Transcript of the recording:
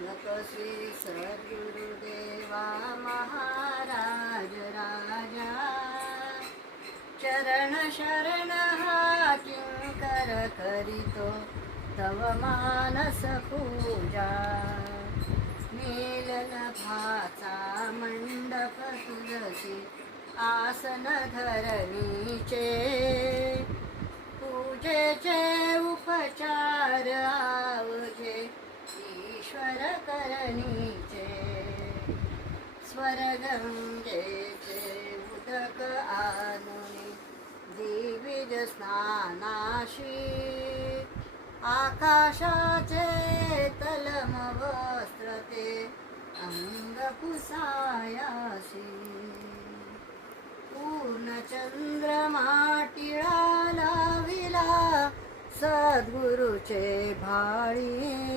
नकसी सद्गुरुदेवा महाराज राजा, चरण शरण हा किंकर करीतो तव मानस पूजा। नील नभाचा मंडप तुलसी आसन धरणीचे, पूजेचे उपचार आवघे ईश्वर करणीचे। स्वर्गंगेचे उदक आणुनी द्विज स्नानाशी, आकाशाचे तलम वस्त्र ते अंग पुसायासी। पूर्ण चंद्रमा टिळा लाविला सद्गुरुचे भाळी,